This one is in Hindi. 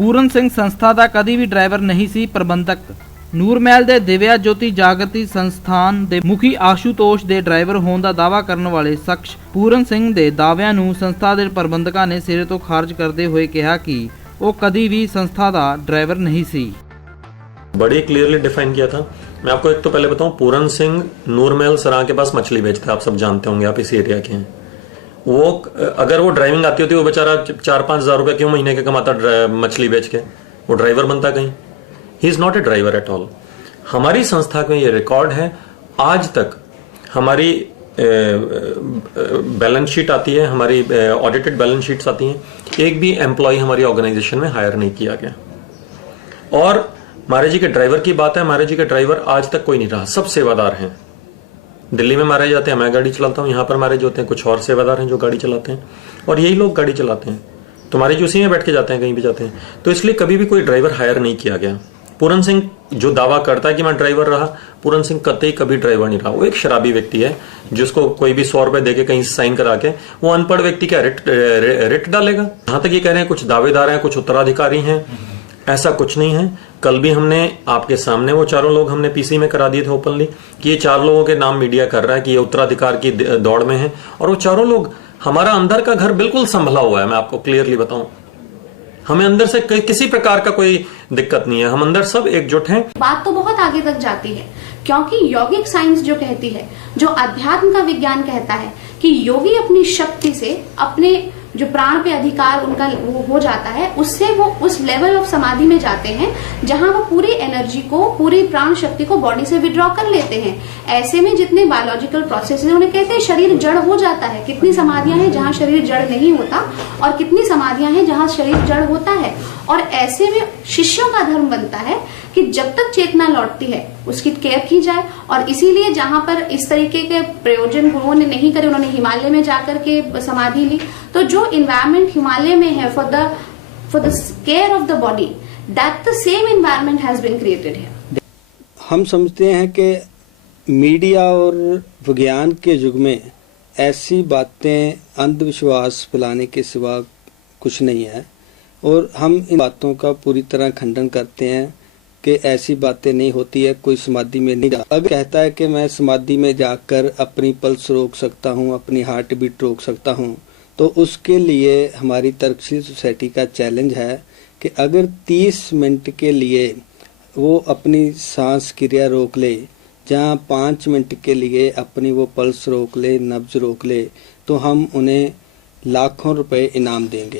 ਪੂਰਨ ਸਿੰਘ ਸੰਸਥਾ ਦਾ ਕਦੀ ਵੀ ਡਰਾਈਵਰ ਨਹੀਂ ਸੀ। ਪ੍ਰਬੰਧਕ ਨੂਰਮਹਿਲ ਦੇ ਦਿਵਿਆ ਜੋਤੀ ਜਾਗਰਤੀ ਸੰਸਥਾਨ ਦੇ ਮੁਖੀ ਆਸ਼ੂਤੋਸ਼ ਦੇ ਡਰਾਈਵਰ ਹੋਣ ਦਾ ਦਾਅਵਾ ਕਰਨ ਵਾਲੇ ਸ਼ਖਸ ਪੂਰਨ ਸਿੰਘ ਦੇ ਦਾਅਵਿਆਂ ਨੂੰ ਸੰਸਥਾ ਦੇ ਪ੍ਰਬੰਧਕਾਂ ਨੇ ਸਿਰੇ ਤੋਂ ਖਾਰਜ ਕਰਦੇ ਹੋਏ ਕਿਹਾ ਕਿ वो कभी भी संस्था का ड्राइवर नहीं सी। बड़ी क्लियरली डिफाइन किया था। मैं आपको एक तो पहले बताऊं, पूरन सिंह नूरमहल सराय के पास मछली बेचता है, आप सब जानते होंगे, आप इस एरिया के हैं। वो अगर वो ड्राइविंग आती होती वो बेचारा 4-5 हज़ार रुपये क्यों महीने के कमाता मछली बेच के? वो ड्राइवर बनता कहीं? He is not a driver at all. हमारी संस्था में ये रिकॉर्ड है, आज तक हमारी बैलेंस शीट आती है, हमारी ऑडिटेड बैलेंस शीट्स आती हैं, एक भी एम्प्लॉय हमारी ऑर्गेनाइजेशन में हायर नहीं किया गया। और महाराज जी के ड्राइवर की बात है, महाराज जी के ड्राइवर आज तक कोई नहीं रहा, सब सेवादार हैं। दिल्ली में महाराज जाते हैं, मैं गाड़ी चलाता हूँ, यहाँ पर महाराज होते हैं, कुछ और सेवादार हैं जो गाड़ी चलाते हैं, और यही लोग गाड़ी चलाते हैं। तो महाराज जी उसी में बैठ के जाते हैं, कहीं भी जाते हैं। तो इसलिए कभी भी कोई ड्राइवर हायर नहीं किया गया। पूरन सिंह जो दावा करता है कि मैं ड्राइवर रहा, पूरन सिंह कतई कभी ड्राइवर नहीं रहा। वो एक शराबी व्यक्ति है जिसको कोई भी 100 रुपए देके कहीं साइन करा के वो अनपढ़ व्यक्ति क्या रिट डालेगा। जहां तक ये कह रहे हैं कुछ दावेदार हैं, कुछ उत्तराधिकारी हैं, ऐसा कुछ नहीं है। कल भी हमने आपके सामने वो चारों लोग हमने पीसी में करा दिए थे ओपनली कि ये 4 लोगों के नाम मीडिया कर रहा है कि ये उत्तराधिकार की दौड़ में है, और वो चारों लोग, हमारा अंदर का घर बिल्कुल संभला हुआ है। मैं आपको क्लियरली बताऊं, हमें अंदर से किसी प्रकार का कोई दिक्कत नहीं है, हम अंदर सब एकजुट हैं। बात तो बहुत आगे तक जाती है, क्योंकि यौगिक साइंस जो कहती है, जो अध्यात्म का विज्ञान कहता है कि योगी अपनी शक्ति से अपने जो प्राण पे अधिकार उनका वो हो जाता है, उससे वो उस लेवल ऑफ समाधि में जाते हैं जहां वो पूरी एनर्जी को, पूरी प्राण शक्ति को बॉडी से विड्रॉ कर लेते हैं। ऐसे में जितने बायोलॉजिकल प्रोसेस है, उन्हें कहते हैं शरीर जड़ हो जाता है। कितनी समाधियां हैं जहां शरीर जड़ नहीं होता, और कितनी समाधियां हैं जहां शरीर जड़ होता है। और ऐसे में शिष्यों का धर्म बनता है कि जब तक चेतना लौटती है उसकी केयर की जाए। और इसीलिए जहां पर इस तरीके के प्रयोजन गुरुओं ने नहीं करे, उन्होंने हिमालय में जाकर के समाधि ली। तो जो इन्वायरमेंट हिमालय में है for the care of the body, that the same environment has been created here. हम समझते हैं कि मीडिया और विज्ञान के युग में ऐसी बातें अंधविश्वास फैलाने के सिवा कुछ नहीं है, और हम इन बातों का पूरी तरह खंडन करते हैं कि ऐसी बातें नहीं होती है। कोई समाधि में नहीं जाता। अगर कहता है कि मैं समाधि में जाकर अपनी पल्स रोक सकता हूँ, अपनी हार्ट बीट रोक सकता हूँ, तो उसके लिए हमारी तर्कशील सोसाइटी का चैलेंज है कि अगर 30 मिनट के लिए वो अपनी सांस क्रिया रोक ले, जहाँ 5 मिनट के लिए अपनी वो पल्स रोक ले, नब्ज रोक ले, तो हम उन्हें लाखों रुपए इनाम देंगे।